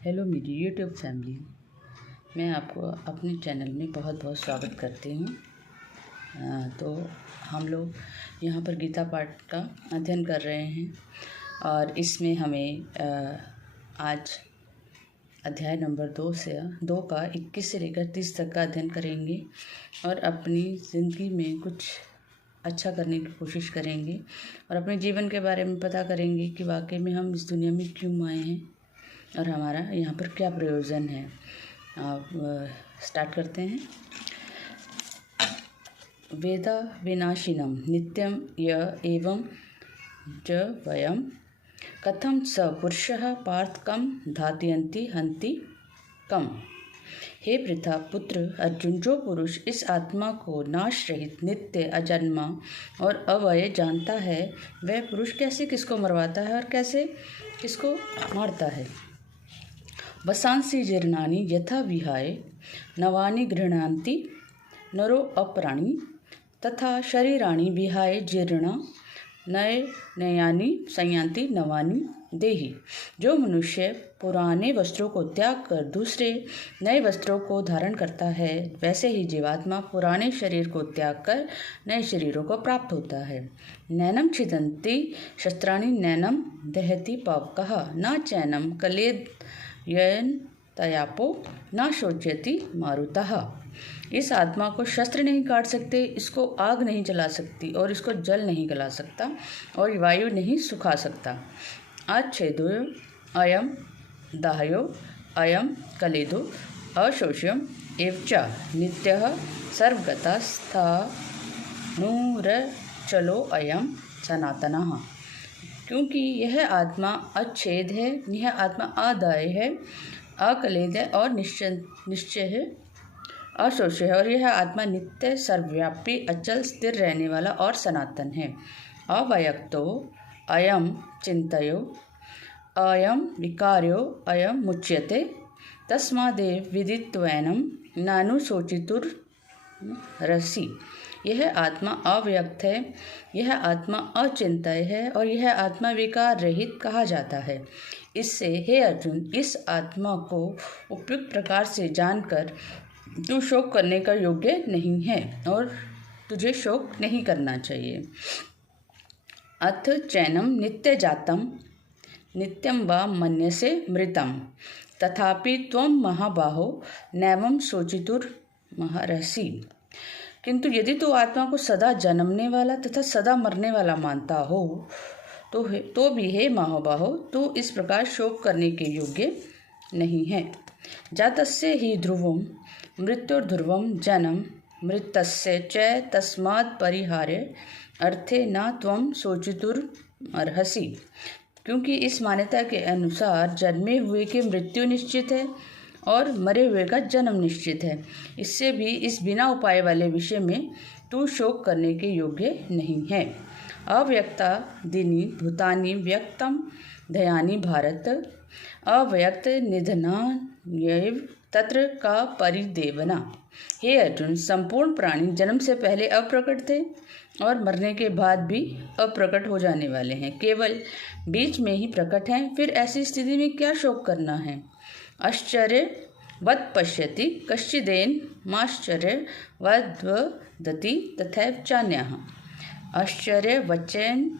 Hello मेरी YouTube family, मैं आपको अपने चैनल में बहुत बहुत स्वागत करती हूँ। तो हम लोग यहाँ पर गीता पाठ का अध्ययन कर रहे हैं और इसमें हमें आज अध्याय नंबर 2 का 21 से लेकर 30 तक का अध्ययन करेंगे और अपनी ज़िंदगी में कुछ अच्छा करने की कोशिश करेंगे और अपने जीवन के बारे में पता करेंगे कि वाकई में हम इस दुनिया में क्यों आए हैं और हमारा यहाँ पर क्या प्रयोजन है। आप स्टार्ट करते हैं। वेदा विनाशिनम नित्यम य एवं च वयम कथम स पुरुषः पार्थ कम धातयन्ति हन्ति कम। हे पृथा पुत्र अर्जुन, जो पुरुष इस आत्मा को नाश रहित नित्य अजन्मा और अवय जानता है, वह पुरुष कैसे किसको मरवाता है और कैसे किसको मारता है। वसांसि जीर्णानि यथा विहाय नवानि गृह्णाति नरो अपराणि तथा शरीराणि विहाय जीर्ण नए नयानि संयान्ति नवानि देहि। जो मनुष्य पुराने वस्त्रों को त्याग कर दूसरे नए वस्त्रों को धारण करता है, वैसे ही जीवात्मा पुराने शरीर को त्याग कर नए शरीरों को प्राप्त होता है। नैनम छिदन्ति शस्त्राणि नैनम दहति पावकः न चैनम कलेद यन तयापो न शोच्यति मारुतः। इस आत्मा को शस्त्र नहीं काट सकते, इसको आग नहीं जला सकती और इसको जल नहीं गला सकता और वायु नहीं सुखा सकता। अच्छेदो अयम दाहयो अयम कलेदो अशोष्यम एवच नित्यः सर्वगतस्थाणुरचलो अयम सनातनः। क्योंकि यह आत्मा अच्छेद है, यह आत्मा अदाय है, अकलेद है और निश्चय है, अशोष्य है, और यह आत्मा नित्य सर्वव्यापी अचल स्थिर रहने वाला और सनातन है। अवयक्तो अयम चिंतयो अयम विकार्यो अयम मुच्यते तस्मादेव विदित्वैनं नानु शोचितुर्हसि। यह आत्मा अव्यक्त है, यह आत्मा अचिंत्य है और यह आत्मा विकार रहित कहा जाता है। इससे हे अर्जुन, इस आत्मा को उपयुक्त प्रकार से जानकर तू शोक करने का योग्य नहीं है और तुझे शोक नहीं करना चाहिए। अथ चैनम नित्य जातम नित्यम वा मन्यसे मृतम तथापि त्वं महाबाहो नैवं शोचितुर्महर्षि। किंतु यदि तू आत्मा को सदा जन्मने वाला तथा सदा मरने वाला मानता हो तो भी हे महाबाहो, तू इस प्रकार शोक करने के योग्य नहीं है। जातस्य हि ध्रुवं मृत्युर्ध्रुवं जन्म मृतस्य च तस्मात् परिहार्य अर्थे न त्वं शोचितुर्मर्हसि। क्योंकि इस मान्यता के अनुसार जन्मे हुए की मृत्यु निश्चित है और मरे हुए का जन्म निश्चित है। इससे भी इस बिना उपाय वाले विषय में तू शोक करने के योग्य नहीं है। अव्यक्ता दिनी भूतानि व्यक्तम दयानि भारत अव्यक्त निधनान्यैव तत्र का परिदेवना। हे अर्जुन, संपूर्ण प्राणी जन्म से पहले अप्रकट थे और मरने के बाद भी अप्रकट हो जाने वाले हैं, केवल बीच में ही प्रकट हैं। फिर ऐसी स्थिति में क्या शोक करना है। आश्चर्यवत् पश्यति कश्चिदेन माश्चर्यवद्वदति तथैव चान्यः। आश्चर्यवचन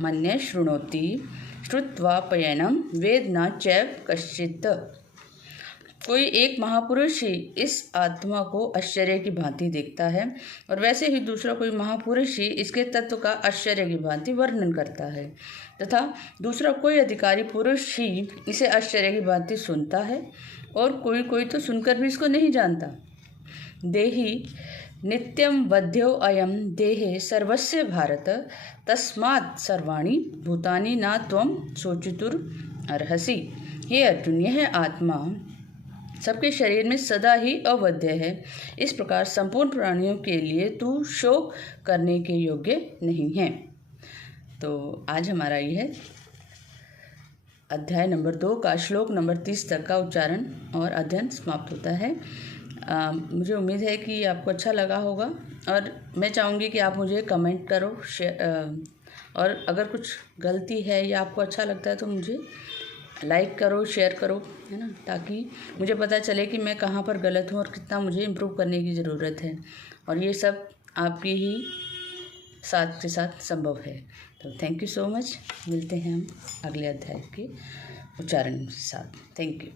मन्ये शृणोति श्रुत्वाप्ययनं वेद न चैव कश्चित्। कोई एक महापुरुष ही इस आत्मा को आश्चर्य की भांति देखता है और वैसे ही दूसरा कोई महापुरुष ही इसके तत्व का आश्चर्य की भांति वर्णन करता है तथा दूसरा कोई अधिकारी पुरुष ही इसे आश्चर्य की भांति सुनता है और कोई तो सुनकर भी इसको नहीं जानता। देहि नित्यं वध्यो अयम देहे सर्वस्य भारत तस्मात् सर्वाणि भूतानि न त्वं शोचितुर्हसि। हे अर्जुन, यह आत्मा सबके शरीर में सदा ही अवध्य है। इस प्रकार संपूर्ण प्राणियों के लिए तू शोक करने के योग्य नहीं है। तो आज हमारा यह अध्याय नंबर 2 का श्लोक नंबर 30 तक का उच्चारण और अध्ययन समाप्त होता है। मुझे उम्मीद है कि आपको अच्छा लगा होगा और मैं चाहूँगी कि आप मुझे कमेंट करो और अगर कुछ गलती है या आपको अच्छा लगता है तो मुझे लाइक करो, शेयर करो, है ना, ताकि मुझे पता चले कि मैं कहाँ पर गलत हूँ और कितना मुझे इम्प्रूव करने की ज़रूरत है। और ये सब आपके ही साथ के साथ संभव है। तो थैंक यू सो मच। मिलते हैं हम अगले अध्याय के उच्चारण के साथ। Thank you.